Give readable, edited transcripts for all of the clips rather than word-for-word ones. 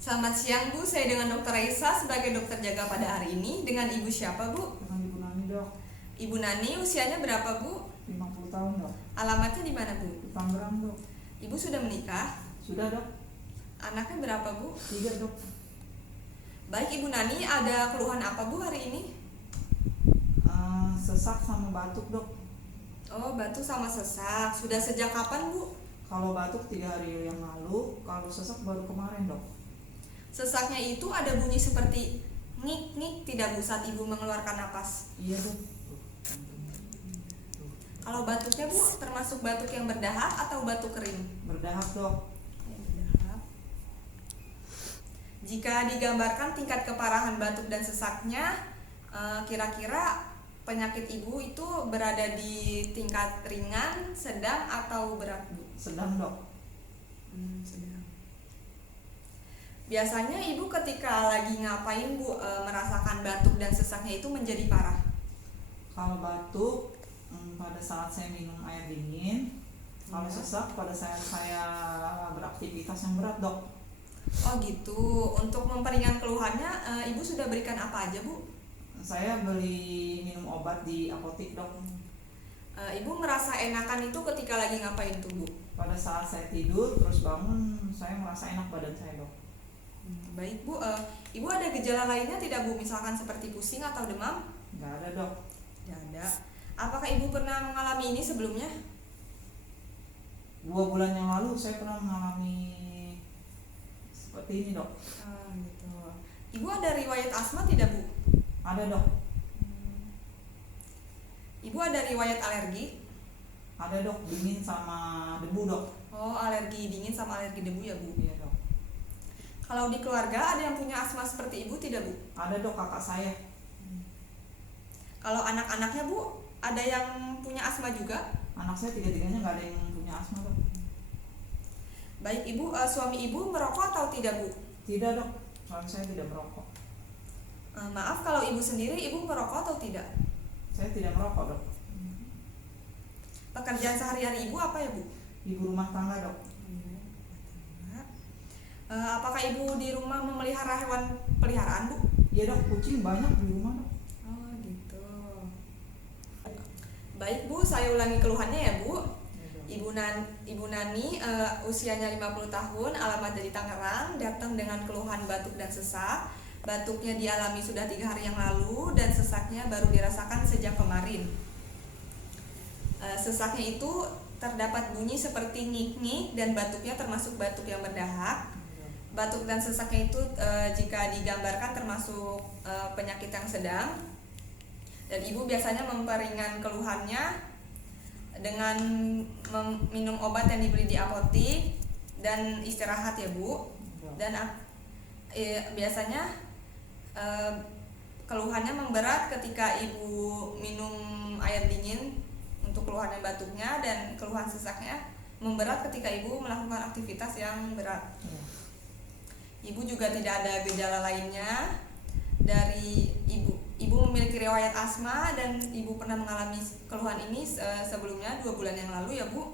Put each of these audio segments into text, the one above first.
Selamat siang Bu, saya dengan Dr. Raisa sebagai dokter jaga pada hari ini. Dengan Ibu siapa Bu? Dengan Ibu Nani dok. Ibu Nani, usianya berapa Bu? 50 tahun dok. Alamatnya di mana Bu? Di Tangerang dok. Ibu sudah menikah? Sudah dok. Anaknya berapa Bu? 3 dok. Baik Ibu Nani, ada keluhan apa Bu hari ini? Sesak sama batuk dok. Oh, batuk sama sesak. Sudah sejak kapan Bu? Kalau batuk 3 hari yang lalu, kalau sesak baru kemarin dok. Sesaknya itu ada bunyi seperti ngik-ngik tidak Bu saat Ibu mengeluarkan napas. Iya dok. Kalau batuknya Bu, termasuk batuk yang berdahak atau batuk kering? Berdahak dok. Berdahak. Jika digambarkan tingkat keparahan batuk dan sesaknya, kira-kira penyakit Ibu itu berada di tingkat ringan, sedang, atau berat Bu? Sedang dok. Sedang. Biasanya Ibu ketika lagi ngapain Bu merasakan batuk dan sesaknya itu menjadi parah? Kalau batuk pada saat saya minum air dingin. Kalau sesak pada saat saya beraktivitas yang berat dok. Oh gitu. Untuk memperingan keluhannya, Ibu sudah berikan apa aja Bu? Saya beli minum obat di apotek dok. Ibu merasa enakan itu ketika lagi ngapain tuh Bu? Pada saat saya tidur terus bangun, saya merasa enak badan saya dok. Baik Bu, Ibu ada gejala lainnya tidak Bu? Misalkan seperti pusing atau demam? Nggak ada dok. Tidak ada. Apakah Ibu pernah mengalami ini sebelumnya? 2 bulan yang lalu saya pernah mengalami seperti ini dok. Gitu. Ibu ada riwayat asma tidak Bu? Ada dok. Ibu ada riwayat alergi? Ada dok, dingin sama debu dok. Oh, alergi dingin sama alergi debu ya Bu? Iya dok. Kalau di keluarga ada yang punya asma seperti Ibu tidak Bu? Ada dok, kakak saya. Kalau anak-anaknya Bu, ada yang punya asma juga? Anak saya 3-3-nya nggak ada yang punya asma dok. Baik Ibu, suami Ibu merokok atau tidak Bu? Tidak dok, suami saya tidak merokok. Maaf, kalau Ibu sendiri, Ibu merokok atau tidak? Saya tidak merokok dok. Pekerjaan sehari-hari Ibu apa ya Bu? Ibu rumah tangga dok. Apakah Ibu di rumah memelihara hewan peliharaan Bu? Iya dok, kucing banyak di rumah dok. Oh gitu. Baik Bu, saya ulangi keluhannya ya Bu. Ibu Nani usianya 50 tahun, alamat dari Tangerang, datang dengan keluhan batuk dan sesak. Batuknya dialami sudah 3 hari yang lalu dan sesaknya baru dirasakan sejak kemarin. Sesaknya itu terdapat bunyi seperti ngik-ngik dan batuknya termasuk batuk yang berdahak. Batuk dan sesaknya itu jika digambarkan termasuk penyakit yang sedang. Dan Ibu biasanya memperingan keluhannya dengan minum obat yang dibeli di apotek dan istirahat ya Bu. Dan biasanya keluhannya memberat ketika Ibu minum air dingin untuk keluhan dan batuknya, dan keluhan sesaknya memberat ketika Ibu melakukan aktivitas yang berat. Ibu juga tidak ada gejala lainnya dari Ibu memiliki riwayat asma dan Ibu pernah mengalami keluhan ini sebelumnya 2 bulan yang lalu ya Bu.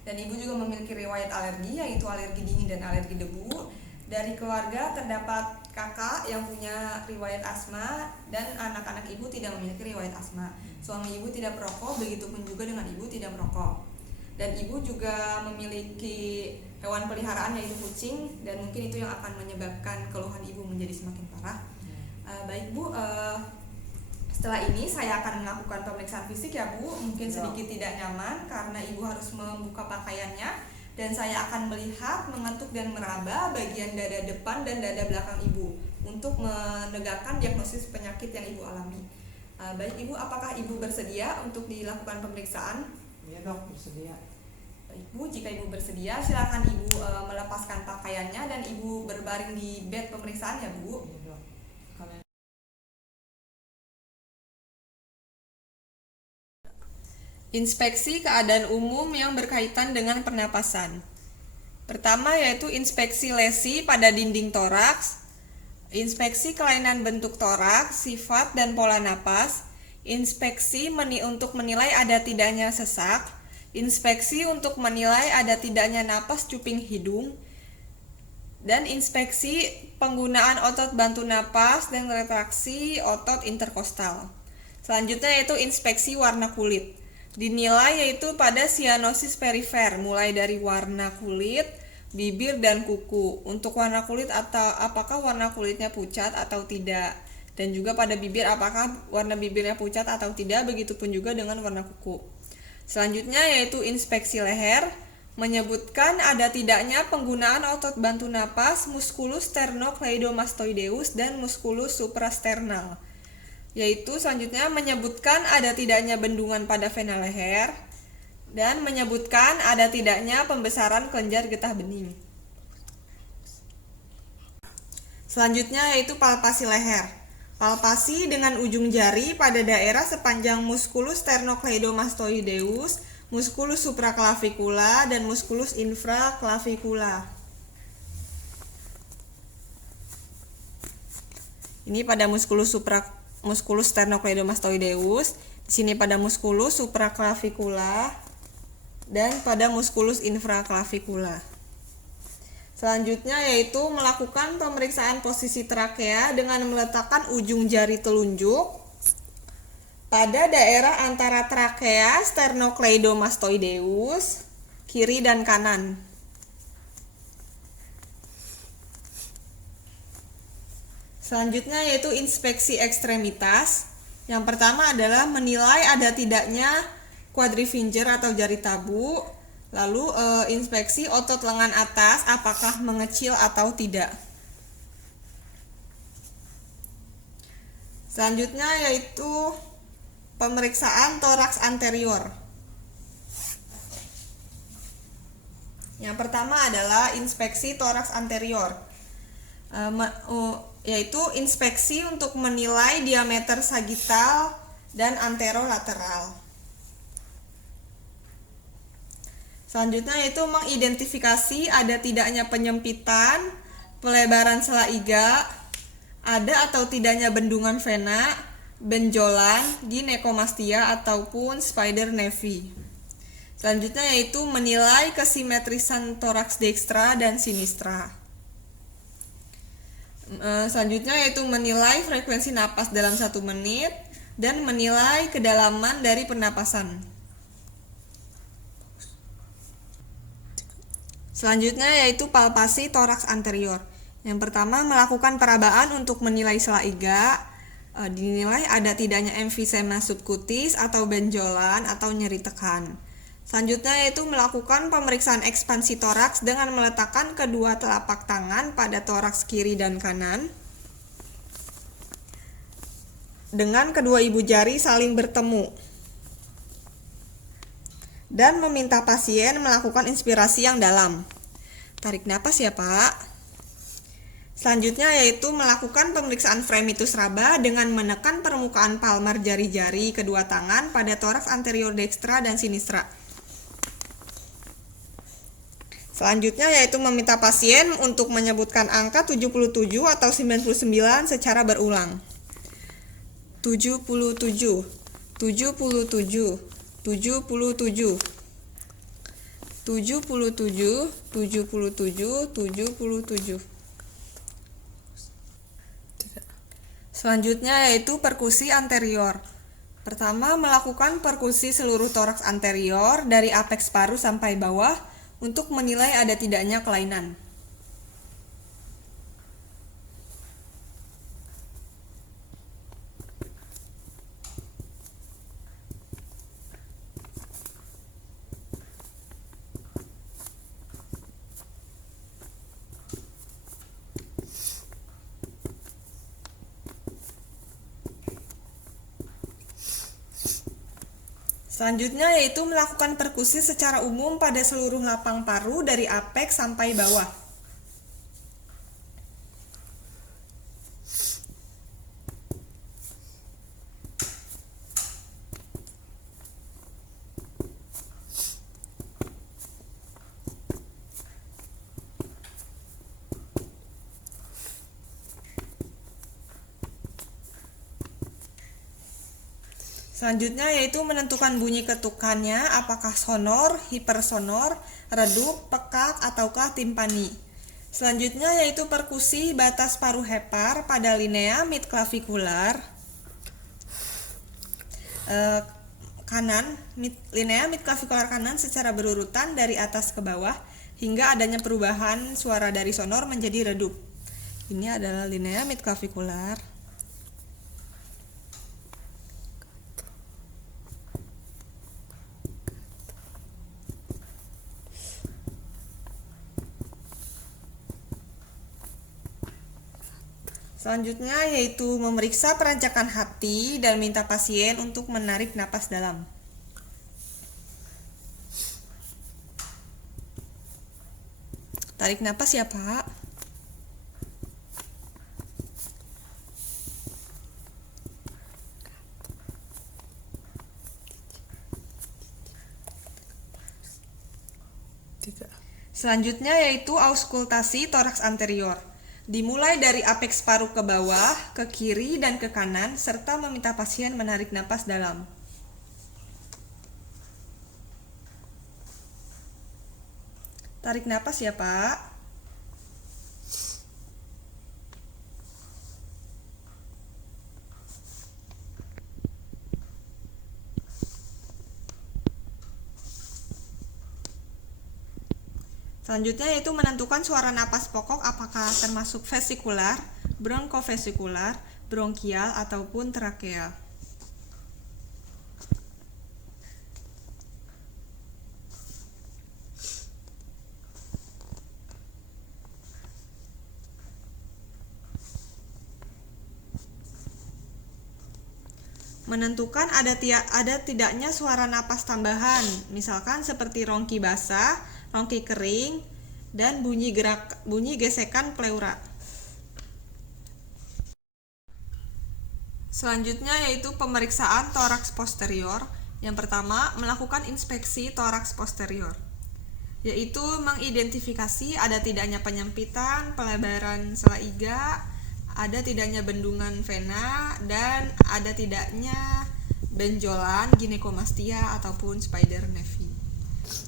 Dan Ibu juga memiliki riwayat alergi, yaitu alergi dingin dan alergi debu. Dari keluarga terdapat kakak yang punya riwayat asma dan anak-anak Ibu tidak memiliki riwayat asma. Suami Ibu tidak merokok, begitupun juga dengan Ibu tidak merokok. Dan Ibu juga memiliki hewan peliharaan yaitu kucing, dan mungkin itu yang akan menyebabkan keluhan Ibu menjadi semakin parah. Baik Bu, setelah ini saya akan melakukan pemeriksaan fisik ya Bu. Mungkin sedikit tidak nyaman karena Ibu harus membuka pakaiannya, dan saya akan melihat, mengetuk dan meraba bagian dada depan dan dada belakang Ibu untuk menegakkan diagnosis penyakit yang Ibu alami. Baik Ibu, apakah Ibu bersedia untuk dilakukan pemeriksaan? Iya dok, bersedia. Baik Bu, jika Ibu bersedia silakan Ibu melepaskan pakaiannya dan Ibu berbaring di bed pemeriksaan ya Bu. Iya dok. Kalian Inspeksi keadaan umum yang berkaitan dengan pernapasan. Pertama yaitu inspeksi lesi pada dinding toraks, inspeksi kelainan bentuk toraks, sifat dan pola napas, inspeksi untuk menilai ada tidaknya sesak, inspeksi untuk menilai ada tidaknya napas cuping hidung, Dan inspeksi penggunaan otot bantu napas dan retraksi otot interkostal. Selanjutnya yaitu inspeksi warna kulit. Dinilai yaitu pada sianosis perifer, mulai dari warna kulit, bibir, dan kuku. Untuk warna kulit, atau apakah warna kulitnya pucat atau tidak. Dan juga pada bibir, apakah warna bibirnya pucat atau tidak, begitupun juga dengan warna kuku. Selanjutnya yaitu inspeksi leher, menyebutkan ada tidaknya penggunaan otot bantu napas musculus sternocleidomastoideus dan musculus suprasternal. Yaitu selanjutnya menyebutkan ada tidaknya bendungan pada vena leher dan menyebutkan ada tidaknya pembesaran kelenjar getah bening. Selanjutnya yaitu palpasi leher. Palpasi dengan ujung jari pada daerah sepanjang musculus sternocleidomastoideus, musculus supraclavicula, dan musculus infraclavicula. Ini pada musculus sternocleidomastoideus, di sini pada musculus supraclavicula, dan pada musculus infraclavicula. Selanjutnya yaitu melakukan pemeriksaan posisi trakea dengan meletakkan ujung jari telunjuk pada daerah antara trakea sternocleidomastoideus kiri dan kanan. Selanjutnya yaitu inspeksi ekstremitas. Yang pertama adalah menilai ada tidaknya quadrifinger atau jari tabu. Lalu inspeksi otot lengan atas apakah mengecil atau tidak. Selanjutnya yaitu pemeriksaan toraks anterior. Yang pertama adalah inspeksi toraks anterior, yaitu inspeksi untuk menilai diameter sagital dan anterolateral. Selanjutnya yaitu mengidentifikasi ada tidaknya penyempitan, pelebaran sela iga, ada atau tidaknya bendungan vena, benjolan, ginekomastia ataupun spider nevi. Selanjutnya yaitu menilai kesimetrisan toraks dekstra dan sinistra. Selanjutnya yaitu menilai frekuensi napas dalam 1 menit dan menilai kedalaman dari pernapasan. Selanjutnya yaitu palpasi toraks anterior. Yang pertama melakukan perabaan untuk menilai sela iga. Dinilai ada tidaknya emfisema subkutis atau benjolan atau nyeri tekan. Selanjutnya yaitu melakukan pemeriksaan ekspansi toraks dengan meletakkan kedua telapak tangan pada toraks kiri dan kanan dengan kedua ibu jari saling bertemu dan meminta pasien melakukan inspirasi yang dalam. Tarik napas ya Pak. Selanjutnya yaitu melakukan pemeriksaan fremitus raba dengan menekan permukaan palmar jari-jari kedua tangan pada toraks anterior dekstra dan sinistra. Selanjutnya yaitu meminta pasien untuk menyebutkan angka 77 atau 99 secara berulang. 77, 77, 77, 77, 77, 77. Selanjutnya yaitu perkusi anterior. Pertama, melakukan perkusi seluruh toraks anterior dari apeks paru sampai bawah untuk menilai ada tidaknya kelainan. Selanjutnya yaitu melakukan perkusi secara umum pada seluruh lapang paru dari apeks sampai bawah. Selanjutnya yaitu menentukan bunyi ketukannya apakah sonor, hipersonor, redup, pekak, ataukah timpani. Selanjutnya yaitu perkusi batas paruh hepar pada linea midclavicular kanan, linea midclavicular kanan secara berurutan dari atas ke bawah hingga adanya perubahan suara dari sonor menjadi redup. Ini adalah linea midclavicular. Selanjutnya yaitu memeriksa perancakan hati dan minta pasien untuk menarik napas dalam. Tarik napas ya, Pak. Selanjutnya yaitu auskultasi toraks anterior. Dimulai dari apeks paru ke bawah, ke kiri, dan ke kanan, serta meminta pasien menarik napas dalam. Tarik napas ya, Pak. Selanjutnya yaitu menentukan suara napas pokok apakah termasuk vesikular, bronkofesikular, bronkial, ataupun trakeal. Menentukan ada tidaknya suara napas tambahan, misalkan seperti rongki basah, rongki kering, dan bunyi gesekan pleura. Selanjutnya yaitu pemeriksaan toraks posterior. Yang pertama, melakukan inspeksi toraks posterior, yaitu mengidentifikasi ada tidaknya penyempitan, pelebaran sela iga, ada tidaknya bendungan vena, dan ada tidaknya benjolan, ginekomastia, ataupun spider nevi.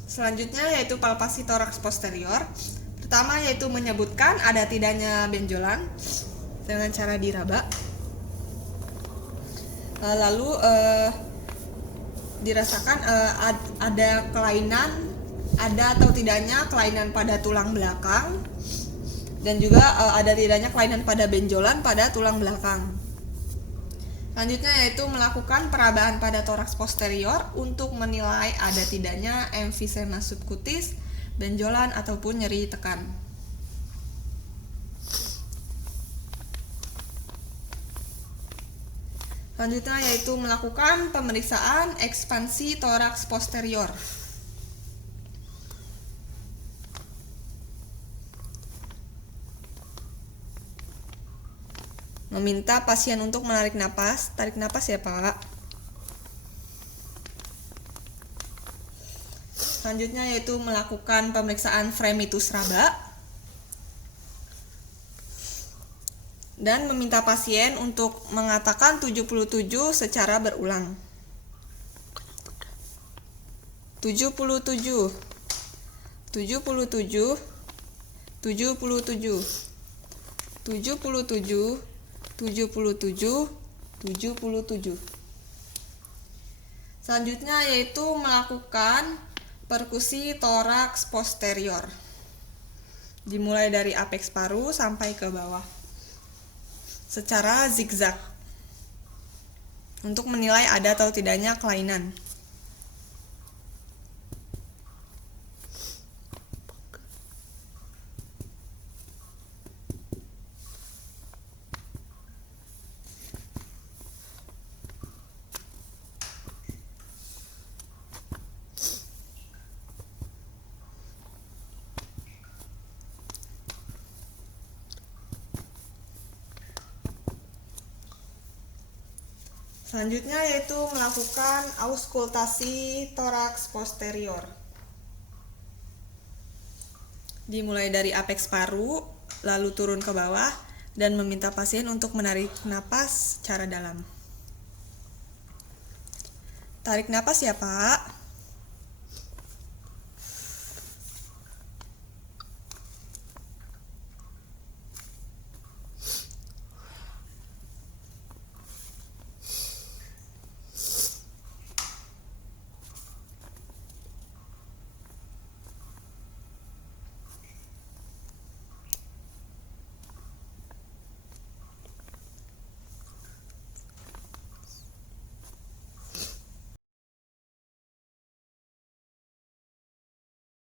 Selanjutnya yaitu palpasi toraks posterior. Pertama yaitu menyebutkan ada tidaknya benjolan dengan cara diraba. Lalu dirasakan ada kelainan, ada atau tidaknya kelainan pada tulang belakang, dan juga ada tidaknya kelainan pada benjolan pada tulang belakang. Selanjutnya yaitu melakukan perabaan pada toraks posterior untuk menilai ada tidaknya emfisema subkutis, benjolan, ataupun nyeri tekan. Selanjutnya yaitu melakukan pemeriksaan ekspansi toraks posterior. Meminta pasien untuk menarik napas. Tarik napas ya, Pak. Selanjutnya yaitu melakukan pemeriksaan fremitus raba dan meminta pasien untuk mengatakan 77 secara berulang. 77 77 77 77 77 77. Selanjutnya yaitu melakukan perkusi toraks posterior. Dimulai dari apeks paru sampai ke bawah secara zigzag untuk menilai ada atau tidaknya kelainan. Selanjutnya yaitu melakukan auskultasi toraks posterior. Dimulai dari apeks paru, lalu turun ke bawah, dan meminta pasien untuk menarik napas secara dalam. Tarik napas ya, Pak.